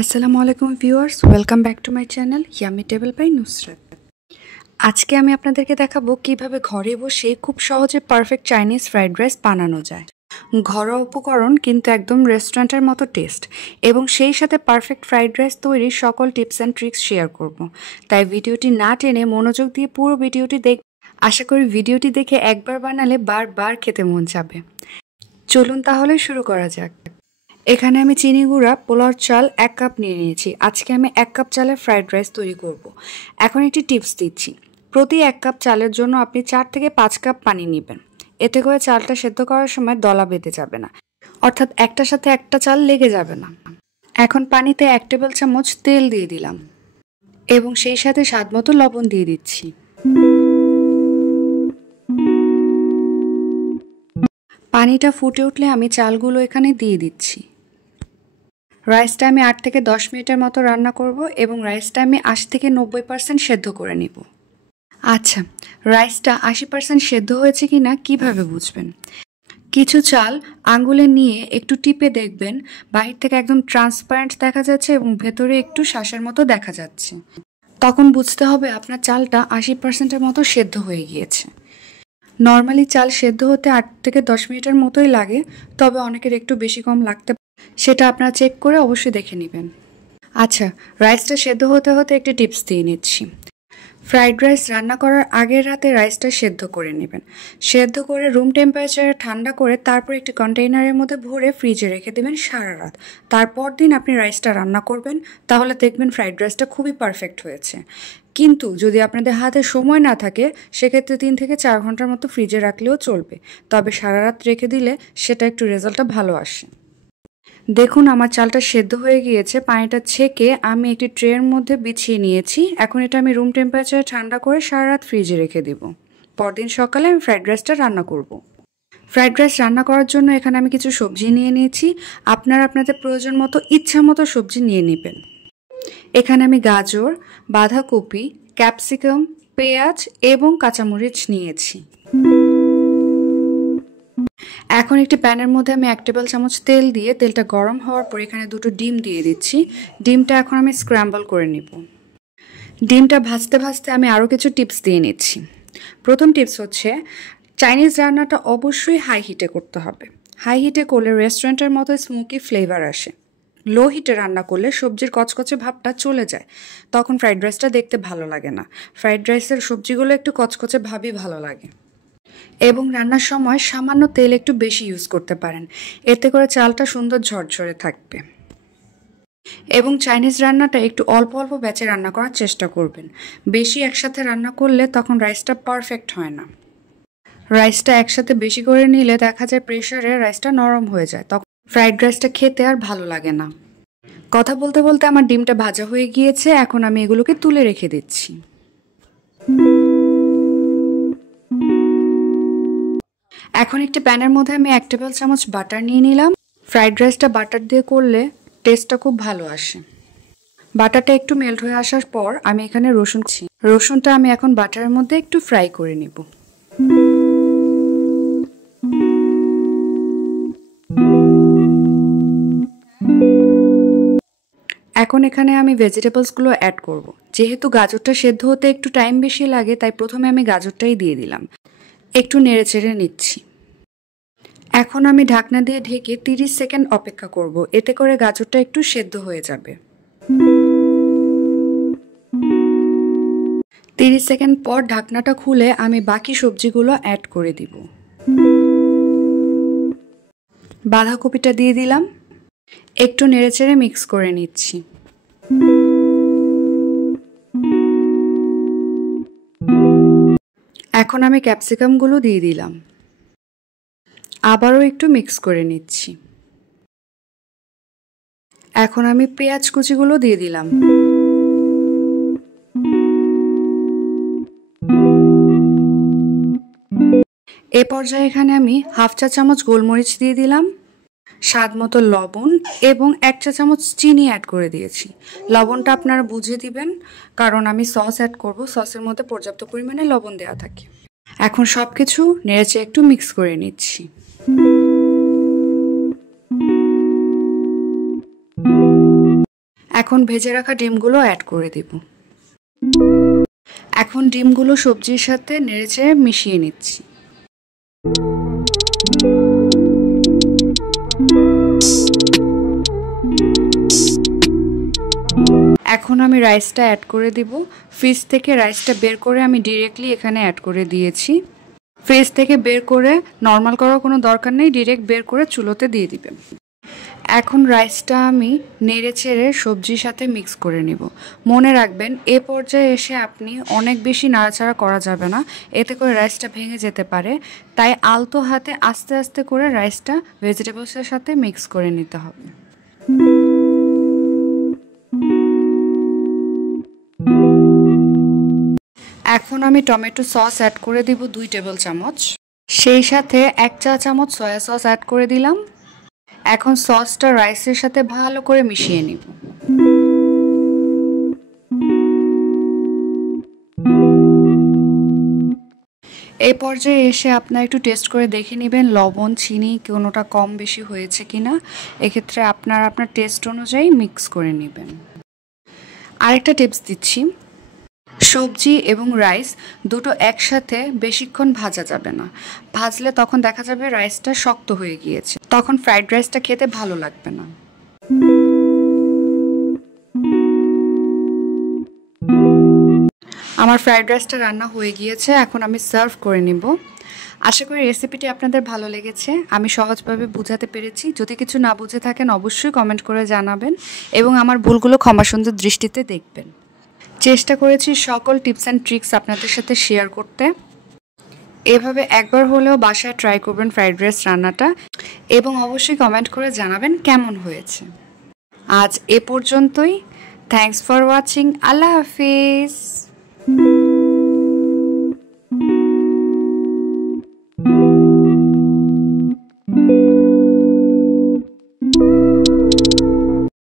আসসালামু আলাইকুম viewers, welcome back to my channel yummy table by Nusrat. আজকে আমি আপনাদেরকে দেখাবো কিভাবে ঘরে বসে খুব সহজে পারফেক্ট চাইনিজ ফ্রাইড রাইস বানানো যায়। ঘরোয়া উপকরণ কিন্তু একদম রেস্টুরেন্টের মতো টেস্ট, এবং সেই সাথে পারফেক্ট ফ্রাইড রাইস তৈরির সকল টিপস অ্যান্ড ট্রিক্স শেয়ার করব। তাই ভিডিওটি না টেনে মনোযোগ দিয়ে পুরো ভিডিওটি আশা করি ভিডিওটি দেখে একবার বানালে বারবার খেতে মন যাবে। চলুন তাহলে শুরু করা যাক। এখানে আমি চিনি গুঁড়া পোলাওর চাল 1 কাপ নিয়ে নিয়েছি। আজকে আমি 1 কাপ চালের ফ্রাইড রাইস তৈরি করব। এখন একটি টিপস দিচ্ছি, প্রতি 1 কাপ চালের জন্য আপনি 4 থেকে 5 কাপ পানি নেবেন। এতে করে চালটা সেদ্ধ করার সময় দলা বেঁধে যাবে না, অর্থাৎ একটার সাথে একটা চাল লেগে যাবে না। এখন পানিতে 1 টেবিল চামচ তেল দিয়ে দিলাম এবং সেই সাথে স্বাদমতো লবণ দিয়ে দিচ্ছি। পানিটা ফুটে উঠলে আমি চালগুলো এখানে দিয়ে দিচ্ছি। রাইসটা আমি 8 থেকে 10 মিনিটের মতো রান্না করব এবং রাইসটা আমি 80 থেকে 90% সেদ্ধ করে নিব। আচ্ছা, রাইসটা 80% সেদ্ধ হয়েছে কিনা কিভাবে বুঝবেন? কিছু চাল আঙ্গুলে নিয়ে একটু টিপে দেখবেন বাহির থেকে একদম ট্রান্সপারেন্ট দেখা যাচ্ছে এবং ভেতরে একটু শাঁসের মতো দেখা যাচ্ছে। তখন বুঝতে হবে আপনার চালটা 80%-এর মতো সেদ্ধ হয়ে গিয়েছে। নর্মালি চাল সেদ্ধ হতে 8 থেকে 10 মিনিটের মতোই লাগে, তবে অনেকের একটু বেশি কম লাগতে পারে, সেটা আপনারা চেক করে অবশ্যই দেখে নেবেন। আচ্ছা, রাইসটা সেদ্ধ হতে হতে একটি টিপস দিয়ে নিচ্ছি। ফ্রাইড রাইস রান্না করার আগের রাতে রাইসটা সেদ্ধ করে নেবেন। সেদ্ধ করে রুম টেম্পারেচারে ঠান্ডা করে তারপর একটি কন্টেইনারের মধ্যে ভরে ফ্রিজে রেখে দেবেন সারা রাত। তারপর দিন আপনি রাইসটা রান্না করবেন, তাহলে দেখবেন ফ্রাইড রাইসটা খুবই পারফেক্ট হয়েছে। কিন্তু যদি আপনাদের হাতে সময় না থাকে, সেক্ষেত্রে 3 থেকে 4 ঘন্টার মতো ফ্রিজে রাখলেও চলবে, তবে সারা রাত রেখে দিলে সেটা একটু রেজাল্টটা ভালো আসে। দেখুন আমার চালটা সেদ্ধ হয়ে গিয়েছে। পানিটা ছেঁকে আমি একটি ট্রের মধ্যে বিছিয়ে নিয়েছি। এখন এটা আমি রুম টেম্পারেচারে ঠান্ডা করে সারা রাত ফ্রিজে রেখে দেব। পরদিন সকালে আমি ফ্রাইড রাইসটা রান্না করব। ফ্রাইড রাইস রান্না করার জন্য এখানে আমি কিছু সবজি নিয়ে নিয়েছি। আপনারা আপনাদের প্রয়োজন মতো ইচ্ছা মতো সবজি নিয়ে নেবেন। এখানে আমি গাজর, বাঁধাকপি, ক্যাপসিকাম, পেঁয়াজ এবং কাঁচামরিচ নিয়েছি। এখন একটি প্যানের মধ্যে আমি 1 টেবিল চামচ তেল দিয়ে তেলটা গরম হওয়ার পর এখানে 2টো ডিম দিয়ে দিচ্ছি। ডিমটা এখন আমি স্ক্র্যাম্বল করে নিব। ডিমটা ভাজতে ভাজতে আমি আরও কিছু টিপস দিয়ে নিচ্ছি। প্রথম টিপস হচ্ছে, চাইনিজ রান্নাটা অবশ্যই হাই হিটে করতে হবে। হাই হিটে করলে রেস্টুরেন্টের মতো স্মোকি ফ্লেভার আসে। লো হিটে রান্না করলে সবজির কচকচে ভাবটা চলে যায়, তখন ফ্রাইড রাইসটা দেখতে ভালো লাগে না। ফ্রাইড রাইসের সবজিগুলো একটু কচকচে ভাবই ভালো লাগে। এবং রান্নার সময় সামান্য তেল একটু বেশি ইউজ করতে পারেন, এতে করে চালটা সুন্দর ঝরঝরে থাকবে। এবং চাইনিজ রান্নাটা একটু অল্প অল্প ব্যাচে রান্না করার চেষ্টা করবেন। বেশি একসাথে রান্না করলে তখন রাইসটা পারফেক্ট হয় না। রাইসটা একসাথে বেশি করে নিলে দেখা যায় প্রেসারে রাইসটা নরম হয়ে যায়, তখন ফ্রাইড রাইসটা খেতে আর ভালো লাগে না। কথা বলতে বলতে আমার ডিমটা ভাজা হয়ে গিয়েছে। এখন আমি এগুলোকে তুলে রেখে দিচ্ছি। এখন একটি প্যানের মধ্যে আমি 1 টেবিল চামচ বাটার নিয়ে নিলাম। ফ্রাইড রাইসটা বাটার দিয়ে করলে টেস্টটা খুব ভালো আসে। বাটারটা একটু মেল্ট হয়ে আসার পর আমি এখানে রসুনটা আমি এখন বাটারের মধ্যে একটু ফ্রাই করে নিব। এখন এখানে আমি ভেজিটেবলসগুলো অ্যাড করব। যেহেতু গাজরটা সেদ্ধ হতে একটু টাইম বেশি লাগে, তাই প্রথমে আমি গাজরটাই দিয়ে দিলাম। একটু নেড়েচেড়ে নিচ্ছি। এখন আমি ঢাকনা দিয়ে ঢেকে 30 সেকেন্ড অপেক্ষা করব, এতে করে গাজরটা একটু সেদ্ধ হয়ে যাবে। 30 সেকেন্ড পর ঢাকনাটা খুলে আমি বাকি সবজিগুলো অ্যাড করে দিব। বাঁধাকপিটা দিয়ে দিলাম। একটু নেড়েচেড়ে মিক্স করে নিচ্ছি। এখন আমি ক্যাপসিকামগুলো দিয়ে দিলাম। আবারও একটু মিক্স করে নিচ্ছি। এখন আমি পেঁয়াজ কুচিগুলো দিয়ে দিলাম। এ পর্যায়ে এখানে আমি 1/2 চা চামচ গোলমরিচ দিয়ে দিলাম, স্বাদ মতো লবণ এবং 1 চা চামচ চিনি অ্যাড করে দিয়েছি। লবণটা আপনারা বুঝে দিবেন, কারণ আমি সস অ্যাড করব, সসের মধ্যে পর্যাপ্ত পরিমাণে লবণ দেওয়া থাকে। এখন সব কিছু নেড়েচেড়ে একটু মিক্স করে নিচ্ছি। এখন ভেজে রাখা ডিমগুলো অ্যাড করে দেব। এখন ডিমগুলো সবজির সাথে নেড়েচেড়ে মিশিয়ে নিচ্ছি। এখন আমি রাইসটা অ্যাড করে দিব। ফ্রিজ থেকে রাইসটা বের করে আমি ডিরেক্টলি এখানে অ্যাড করে দিয়েছি। ফ্রিজ থেকে বের করে নর্মাল করার কোনো দরকার নেই, ডিরেক্ট বের করে চুলোতে দিয়ে দিবেন। এখন রাইসটা আমি নেড়ে চেড়ে সবজির সাথে মিক্স করে নিব। মনে রাখবেন এ পর্যায়ে এসে আপনি অনেক বেশি নাড়াচাড়া করা যাবে না, এতে করে রাইসটা ভেঙে যেতে পারে। তাই আলতো হাতে আস্তে আস্তে করে রাইসটা ভেজিটেবলসের সাথে মিক্স করে নিতে হবে। এখন আমি টমেটো সস অ্যাড করে দিব 2 টেবিল চামচ, সেই সাথে 1 চা চামচ সয়া সস অ্যাড করে দিলাম। এখন সসটা রাইসের সাথে ভালো করে মিশিয়ে নিব। এই পর্যায়ে এসে আপনারা একটু টেস্ট করে দেখে নেবেন লবণ চিনি কোনোটা কম বেশি হয়েছে কিনা। এক্ষেত্রে আপনার টেস্ট অনুযায়ী মিক্স করে নেবেন। আরেকটা টিপস দিচ্ছি, সবজি এবং রাইস দুটো একসাথে বেশিক্ষণ ভাজা যাবে না। ভাজলে তখন দেখা যাবে রাইসটা শক্ত হয়ে গিয়েছে, তখন ফ্রাইড রাইসটা খেতে ভালো লাগবে না। আমার ফ্রাইড রাইসটা রান্না হয়ে গিয়েছে, এখন আমি সার্ভ করে নিব। আশা করি রেসিপিটি আপনাদের ভালো লেগেছে, আমি সহজভাবে বোঝাতে পেরেছি। যদি কিছু না বুঝে থাকেন অবশ্যই কমেন্ট করে জানাবেন এবং আমার ভুলগুলো ক্ষমাসুন্দর দৃষ্টিতে দেখবেন। চেষ্টা করেছি সকল টিপস অ্যান্ড ট্রিক্স আপনাদের সাথে শেয়ার করতে। এভাবে একবার হলেও বাসায় ট্রাই করবেন ফ্রাইড রাইস রান্নাটা এবং অবশ্যই কমেন্ট করে জানাবেন কেমন হয়েছে। আজ এ পর্যন্তই। Thanks for watching. Allah Hafiz.